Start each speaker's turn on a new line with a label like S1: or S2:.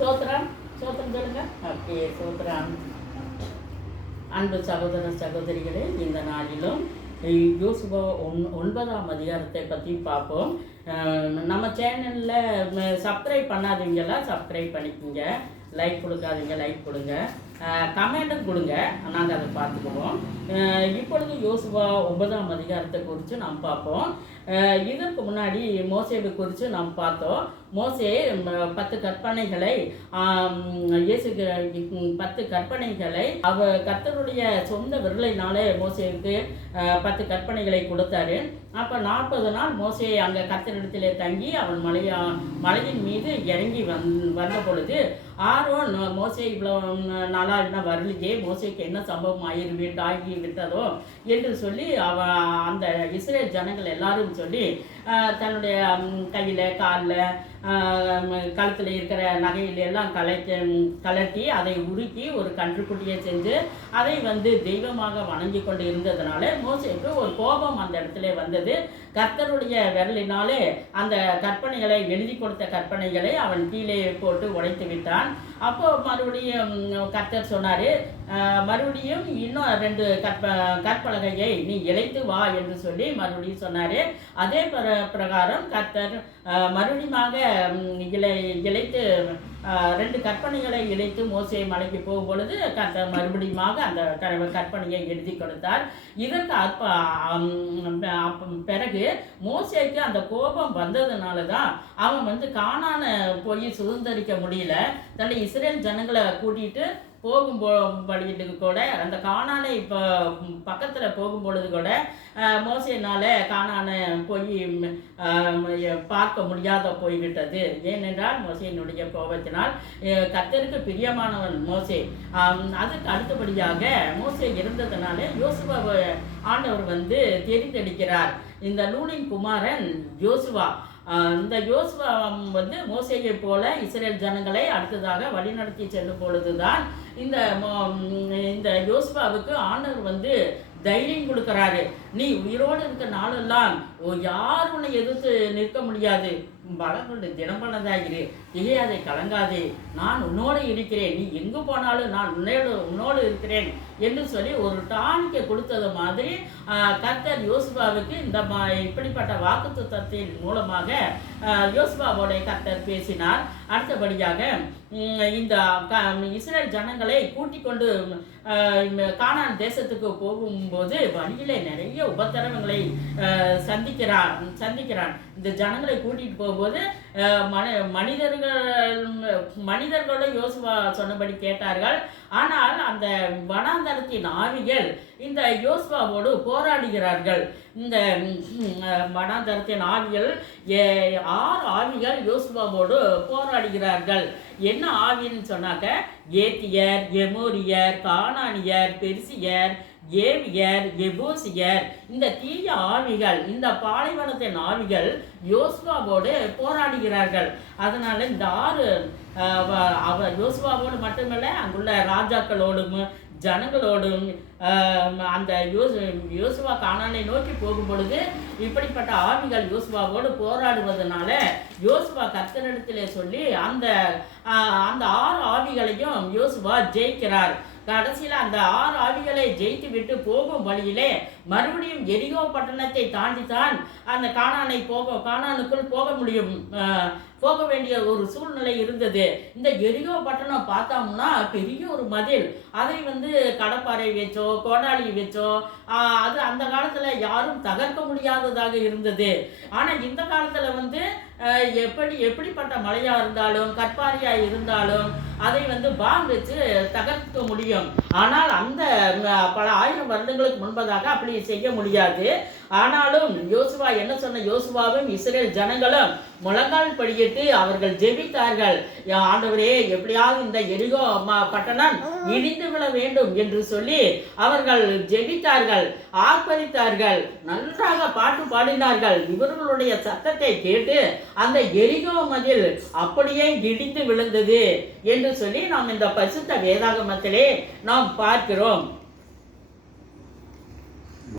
S1: ஸ்தோத்திரம் ஸ்தோத்திரம் சொல்லுங்க. ஓகே ஸ்தோத்திரம் அன்பு சகோதர சகோதரிகளே இந்த நாளிலும் யோசுவா ஒன் ஒன்பதாம் அதிகாரத்தை பற்றி பார்ப்போம். நம்ம சேனலில் சப்ஸ்கிரைப் பண்ணாதீங்களா சப்ஸ்கிரைப் பண்ணிக்கோங்க. லைக் கொடுக்காதீங்க லைக் கொடுங்க. கமெண்ட்டும் கொடுங்க. நாங்கள் அதை பார்த்துக்குவோம். இப்பொழுது யோசுவா ஒன்பதாம் அதிகாரத்தை குறித்து நாம் பார்ப்போம். இதற்கு முன்னாடி மோசேவை குறித்து நாம் பார்த்தோம். மோசே பத்து கற்பனைகளை இயேசு பத்து கற்பனைகளை அவ கர்த்தருடைய சொந்த விரலினாலே மோசேவுக்கு பத்து கற்பனைகளை கொடுத்தாரு. அப்போ நாற்பது நாள் மோசே அங்கே கர்த்தரிடத்திலே தங்கி அவன் மலையா மலையின் மீது இறங்கி வந் வந்த பொழுது ஆர்வம் மோசே இவ்வளோ நாள் என்ன வரலையே மோசைக்கு என்ன சம்பவம் ஆயிரு ஆகி விட்டதோ என்று சொல்லி அவ அந்த இஸ்ரேல் ஜனங்கள் எல்லாரும் சொல்லி தன்னுடைய கையில் காலில் கழுத்தில் இருக்கிற நகையில் எல்லாம் கலைக்க கலட்டி அதை உருக்கி ஒரு கன்றுக்குட்டியை செஞ்சு அதை வந்து தெய்வமாக வணங்கி கொண்டு இருந்ததுனால மோசைக்கு ஒரு கோபம் அந்த இடத்துல வந்தது. கர்த்தருடைய விரலினாலே அந்த கற்பனைகளை எழுதி கொடுத்த கற்பனைகளை அவன் கீழே போட்டு உடைத்து விட்டான். அப்போ மறுபடியும் கர்த்தர் சொன்னார். மறுபடியும் இன்னும் ரெண்டு கற்ப கற்பலகையை நீ இழைத்து வா என்று சொல்லி மறுபடியும் சொன்னார். அதே பிர பிரகாரம் கர்த்தர் மறுபடியுமாக இலை இழைத்து ரெண்டு கற்பனைகளை இழைத்து மோசையை மலைக்கு போகும் பொழுது கர்த்தர் மறுபடியுமாக அந்த க- கற்பனையை எழுதி கொடுத்தார். இதற்கு அற்ப பிறகு மோசைக்கு அந்த கோபம் வந்ததுனால தான் அவன் வந்து காணான போய் சுதந்திரிக்க முடியல. தன்னை இஸ்ரேல் ஜனங்களை கூட்டிட்டு போகும் போ கூட அந்த காணானை இப்போ பக்கத்தில் போகும்பொழுது கூட அஹ், காணானை போய் பார்க்க முடியாத போய்விட்டது. ஏனென்றால் மோசேனுடைய கோபத்தினால் கத்தருக்கு பிரியமானவன் மோசே. அதுக்கு அடுத்தபடியாக மோசே இருந்ததுனால யோசுவாவை ஆண்டவர் வந்து தெரிந்தடிக்கிறார் இந்த நூலின் குமாரன் யோசுவா. இந்த யோசுவா வந்து மோசேயை போல இஸ்ரேல் ஜனங்களை அடுத்ததாக வழிநடத்தி செல்லும் பொழுதுதான் இந்த மோ- இந்த யோசுவாவுக்கு ஆண்டவர் வந்து தைரியம் கொடுக்கறாரு. நீ உயிரோடு இருக்க நாளெல்லாம் ஓ யார் உன்னை எதிர்த்து நிற்க முடியாது? பலங்கொண்டு தினம்பனதாகிறே அதை கலங்காதே. நான் உன்னோடு இருக்கிறேன். நீ எங்கு போனாலும் நான் உன்னோடு உன்னோடு இருக்கிறேன் என்று சொல்லி ஒரு டானிக்கை கொடுத்தது மாதிரி கர்த்தர் யோசுபாவுக்கு இந்த மா- இப்படிப்பட்ட வாக்குத்தத்தின் மூலமாக யோசுபாவோடைய கர்த்தர் பேசினார். அடுத்தபடியாக இந்த இஸ்ரேல் ஜனங்களை கூட்டிக் கொண்டு இந்த கானான் தேசத்துக்கு போகும்போது வழியிலே நிறைய உபத்திரவங்களை சந்திக்கிறான் சந்திக்கிறான். இந்த ஜனங்களை கூட்டிட்டு போகும்போது மன மனிதர்கள் மனிதர்களும் யோசுவா சொன்னபடி கேட்டார்கள். ஆனால் அந்த வனாந்தரத்தின் ஆவிகள் இந்த யோசுவாவோடு போராடுகிறார்கள். இந்த வனாந்தரத்தின் ஆவிகள் ஏ- ஆறு ஆவிகள் யோசுவாவோடு போராடுகிறார்கள். என்ன ஆவின்னு சொன்னாக்க ஏத்தியர் எமோரியர் கானானியர் பெருசியர் ஏவியர் எபூசியர் இந்த தீய ஆவிகள் இந்த பாலைவனத்தின் ஆவிகள் யோசுவாவோடு போராடுகிறார்கள். அதனால இந்த ஆறு அவர் யோசுவாவோடு மட்டுமல்ல அங்குள்ள ராஜாக்களோடும் ஜனங்களோடும் அந்த யோசு யோசுவா காணானை நோக்கி போகும் பொழுது இப்படிப்பட்ட ஆவிகள் யோசுவாவோடு போராடுவதனால யோசுவா கர்த்தரிடத்திலே சொல்லி அந்த அந்த ஆறு ஆவிகளையும் யோசுவா ஜெயிக்கிறார். கடைசியில் அந்த ஆறு ஆவிகளை ஜெயித்து விட்டு போகும் வழியிலே மறுபடியும் எரிகோ பட்டணத்தை தாண்டி தான் அந்த காணானை போக காணானுக்குள் போக முடியும் போக வேண்டிய ஒரு சூழ்நிலை இருந்தது. இந்த எரியோ பட்டணம் பார்த்தோம்னா பெரிய ஒரு மதில். அதை வந்து கடப்பாறை வச்சோ கோடாளி வச்சோ அது அந்த காலத்தில் யாரும் தகர்க்க முடியாததாக இருந்தது. ஆனால் இந்த காலத்தில் வந்து எப்படி எப்படிப்பட்ட மலையா இருந்தாலும் கற்பாரியா இருந்தாலும் அதை வந்து பாம் வச்சு தகர்க்க முடியும். ஆனால் அந்த பல ஆயிரம் வருடங்களுக்கு முன்பதாக அப்படி செய்ய முடியாது. ஆனாலும் யோசுவா என்ன சொன்ன? யோசுவாவும் இஸ்ரேல் ஜனங்களும் முழங்கால் படியிட்டு அவர்கள் ஜெபித்தார்கள். ஆண்டவரே எப்படியாவது இந்த எரிகோ பட்டணம் இடிந்து விழ வேண்டும் என்று சொல்லி அவர்கள் ஜெபித்தார்கள் ஆர்ப்பரித்தார்கள் நன்றாக பாட்டு பாடினார்கள். இவர்களுடைய சத்தத்தை கேட்டு அந்த எரிகோ மதில் அப்படியே இடிந்து விழுந்தது என்று சொல்லி நாம் இந்த பசுத்த வேதாகமத்திலே நாம் பார்க்கிறோம்.